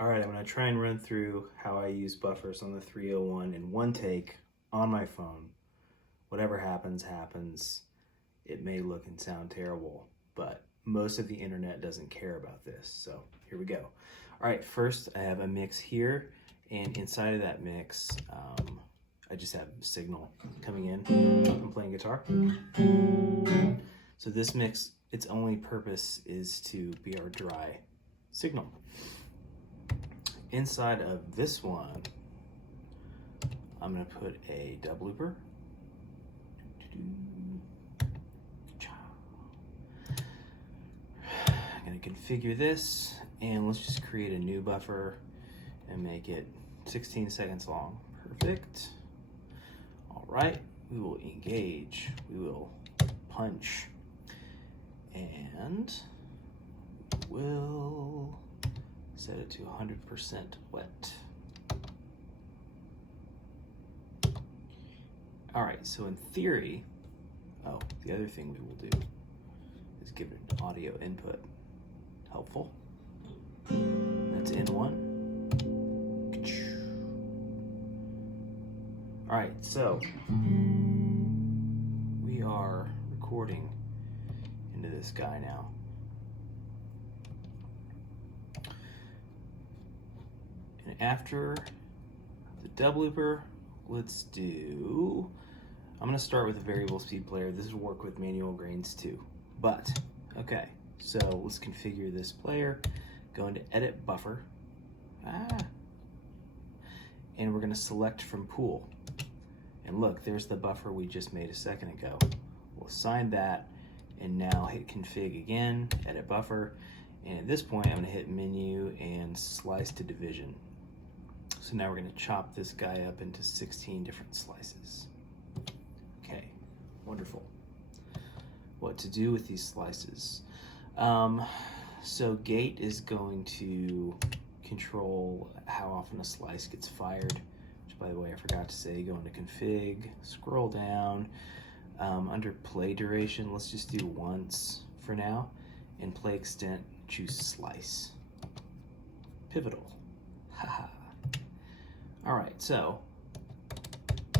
All right, I'm gonna try and run through how I use buffers on the 301 in one take on my phone. Whatever happens, happens. It may look and sound terrible, but most of the internet doesn't care about this. So here we go. All right, first I have a mix here, and inside of that mix, I just have signal coming in. I'm playing guitar. So this mix, its only purpose is to be our dry signal. Inside of this one, I'm going to put a dub looper. I'm going to configure this, and let's just create a new buffer and make it 16 seconds long. Perfect. All right, we will engage, we will punch, and we'll set it to 100% wet. All right, so in theory, the other thing we will do is give it an audio input. Helpful. That's in one. All right, so we are recording into this guy now. And after the dub looper, I'm gonna start with a variable speed player. This will work with manual grains too. But, okay, so let's configure this player. Go into edit buffer. And we're gonna select from pool. And look, there's the buffer we just made a second ago. We'll assign that, and now hit config again, edit buffer. And at this point, I'm gonna hit menu and slice to division. So now we're gonna chop this guy up into 16 different slices. Okay, wonderful. What to do with these slices? So gate is going to control how often a slice gets fired, which by the way, I forgot to say, go into config, scroll down. Under play duration, let's just do once for now. And play extent, choose slice. Pivotal, haha. All right, so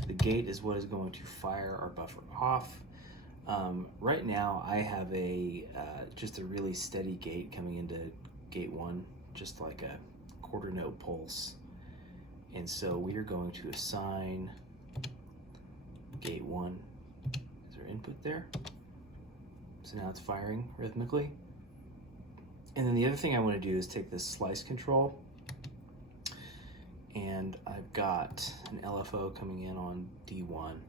the gate is what is going to fire our buffer off. Right now, I have just a really steady gate coming into gate 1, just like a quarter note pulse. And so we are going to assign gate 1 as our input there. So now it's firing rhythmically. And then the other thing I want to do is take this slice control, and I've got an LFO coming in on D1,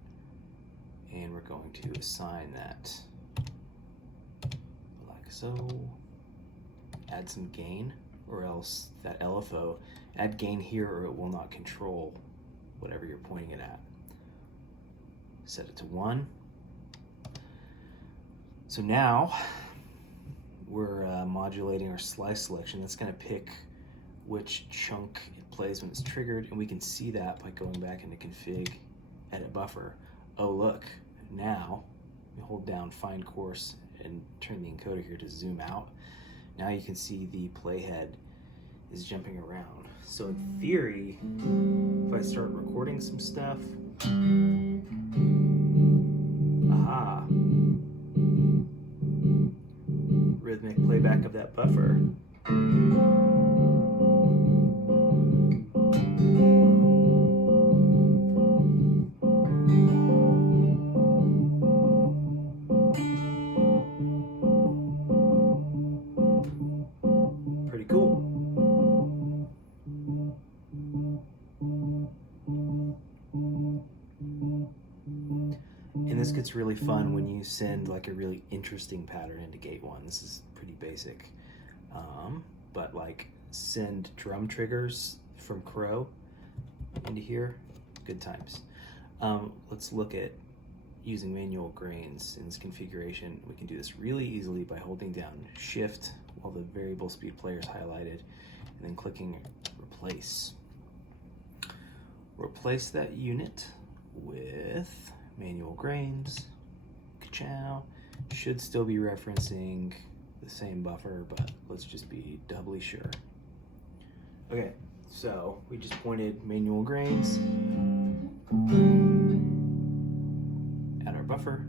and we're going to assign that like so. Add some gain, or else that LFO, add gain here or it will not control whatever you're pointing it at. Set it to 1. So now we're modulating our slice selection. That's going to pick which chunk it plays when it's triggered, and we can see that by going back into config, edit buffer. Oh look, now we hold down find course and turn the encoder here to zoom out. Now you can see the playhead is jumping around. So in theory, if I start recording some stuff, aha, rhythmic playback of that buffer. Pretty cool. And this gets really fun when you send like a really interesting pattern into gate 1. This is pretty basic. But like send drum triggers from Crow into here, good times. Let's look at using manual grains in this configuration. We can do this really easily by holding down Shift while the variable speed player is highlighted, and then clicking replace. Replace that unit with manual grains. Ka-chow. Should still be referencing the same buffer, but let's just be doubly sure. Okay, so we just pointed manual grains at our buffer.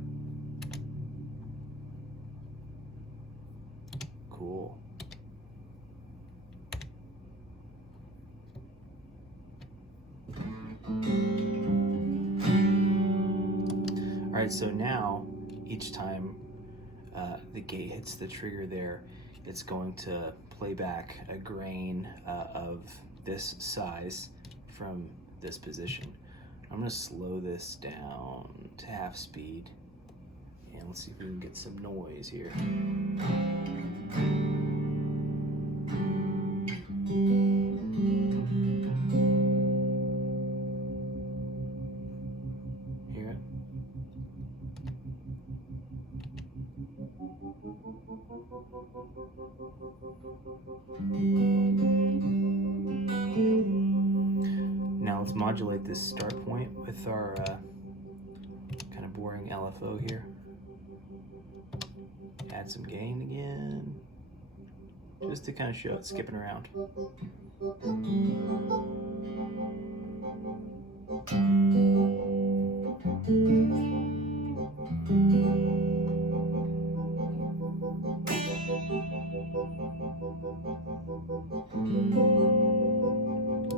Cool. All right, so now each time the gate hits the trigger there, it's going to play back a grain of this size from this position. I'm gonna slow this down to half speed, and let's see if we can get some noise here. Hear it? Now let's modulate this start point with our kind of boring LFO here. Add some gain again, just to kind of show it skipping around.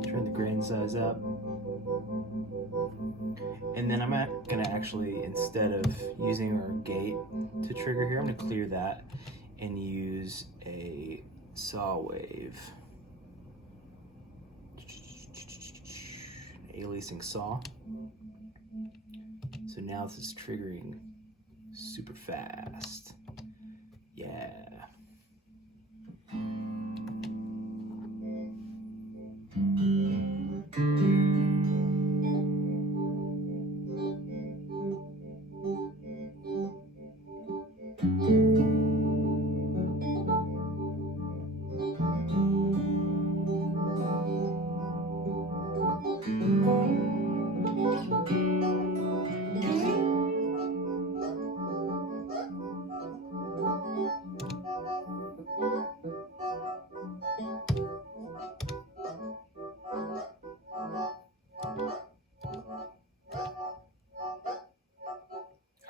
Turn the grain size up. And then I'm gonna actually, instead of using our gate to trigger here, I'm gonna clear that and use a saw wave. Aliasing saw. So now this is triggering super fast. Yeah.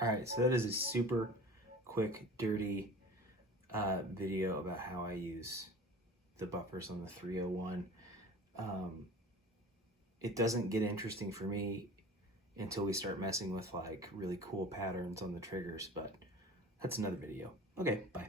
All right, so that is a super quick, dirty video about how I use the buffers on the 301. It doesn't get interesting for me until we start messing with like really cool patterns on the triggers, but that's another video. Okay, bye.